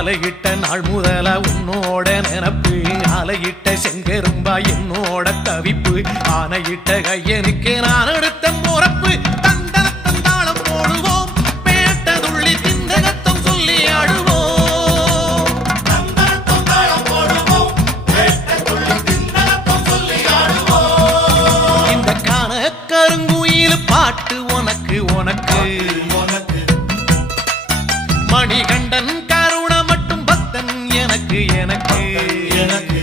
மாலையிட்ட நாள் முதல உன்னோட நினப்பு ஆலையிட்ட செங்கரும்பா என்னோட தவிப்பு ஆனையிட்ட கையனுக்கு நான் எடுத்த முறப்பு தந்தனத்தம் தாளம் போடுவோம் பேட்டதுள்ளி திந்தகத்தம் சொல்லி ஆடுவோம் தந்தனத்தம் தாளம் போடுவோம் பேட்டதுள்ளி திந்தகத்தம் சொல்லி ஆடுவோம் இந்த காண கருங்குயில் பாட்டு உனக்கு உனக்கு மணிகண்டன் கருண மட்டும் பக்தன் எனக்கு எனக்கு எனக்கு